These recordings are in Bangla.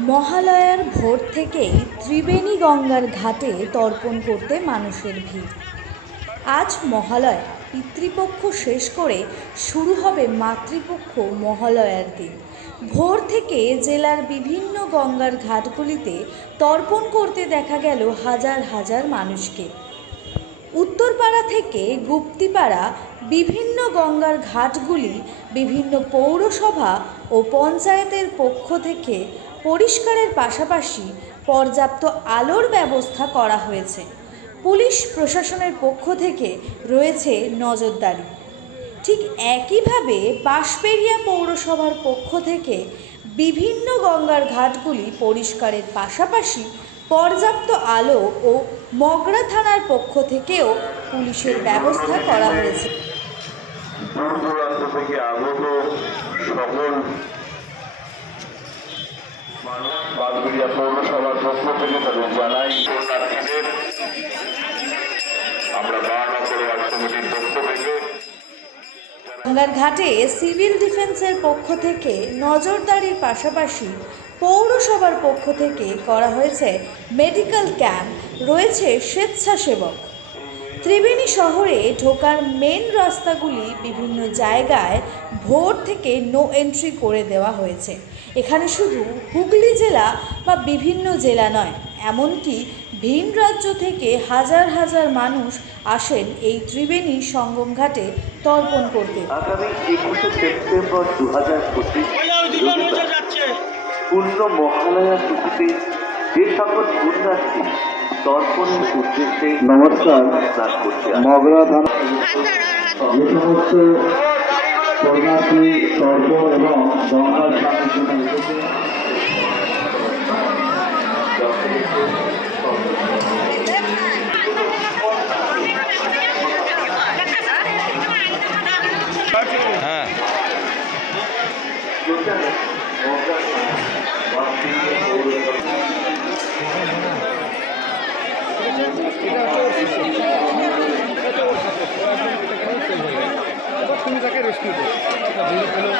মহালয়ার ভোর থেকেই ত্রিবেণী গঙ্গার ঘাটে তর্পণ করতে মানুষের ভিড়। আজ মহালয়া পিতৃপক্ষ শেষ করে শুরু হবে মাতৃপক্ষ মহালয়ার দিন। ভোর থেকে জেলার বিভিন্ন গঙ্গার ঘাটগুলিতে তর্পণ করতে দেখা গেল হাজার হাজার মানুষকে। উত্তরপাড়া থেকে গুপ্তিপাড়া বিভিন্ন গঙ্গার ঘাটগুলি বিভিন্ন পৌরসভা ও পঞ্চায়েতের পক্ষ থেকে পরিষ্কারের পাশাপাশি পর্যাপ্ত আলোর ব্যবস্থা করা হয়েছে। পুলিশ প্রশাসনের পক্ষ থেকে রয়েছে নজরদারি। ঠিক একইভাবে বাঁশপেরিয়া পৌরসভার পক্ষ থেকে বিভিন্ন গঙ্গার ঘাটগুলি পরিষ্কারের পাশাপাশি পর্যাপ্ত আলো ও মগরা থানার পক্ষ থেকেও পুলিশের ব্যবস্থা করা হয়েছে। দূর দূরান্ত থেকে আগত সকল বাদগুড়িয়া পৌরসভার পক্ষ থেকে তাদের জানাই পুণ্যার্থীদের আমরা কমিটির পক্ষ থেকে ঘাটে সিভিল ডিফেন্সের পক্ষ থেকে নজরদারির পাশাপাশি পৌরসভার পক্ষ থেকে করা হয়েছে মেডিকেল ক্যাম্প। রয়েছে স্বেচ্ছাসেবক। ত্রিবেণী শহরে ঢোকার মেন রাস্তাগুলি বিভিন্ন জায়গায় ভোর থেকে নো এন্ট্রি করে দেওয়া হয়েছে। এখানে শুধু হুগলি জেলা বা বিভিন্ন জেলা নয় এমনকি ভিন রাজ্য থেকে হাজার হাজার মানুষ আসেন এই ত্রিবেণী সঙ্গম ঘাটে তর্পণ করতে। আগামী একুশে সেপ্টেম্বর দু হাজার পঁচিশ পূর্ণ মহালয়া তিথিতে যে সকল পুণ্যার্থী তর্পণের উদ্দেশ্যে নমস্কার। মগরা থানা যে সমস্ত শরণার্থী স্বর্গ এবং গঙ্গার স্নানের জন্য এসেছে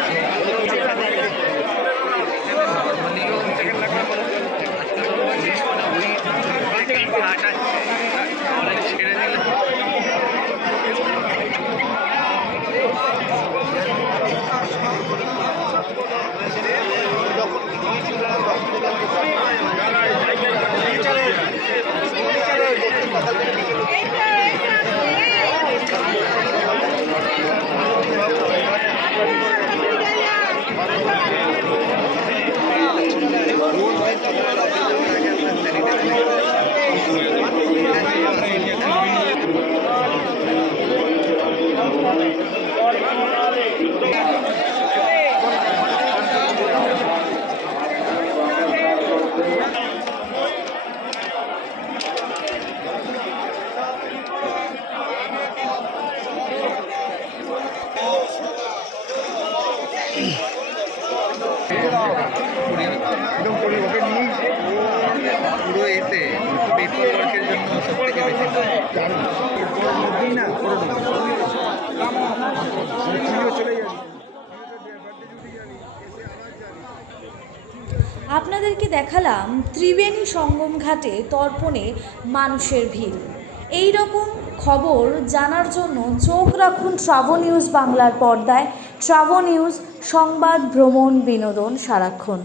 একদম করি পুরো এতে জন্য বেশি আপনাদেরকে দেখালাম ত্রিবেণী সঙ্গম ঘাটে তর্পণে মানুষের ভিড়। এই রকম খবর জানার জন্য চোখ রাখুন ট্রাভো নিউজ বাংলার পর্দায়। ট্রাভো নিউজ সংবাদ, ভ্রমণ, বিনোদন, সারাক্ষণ।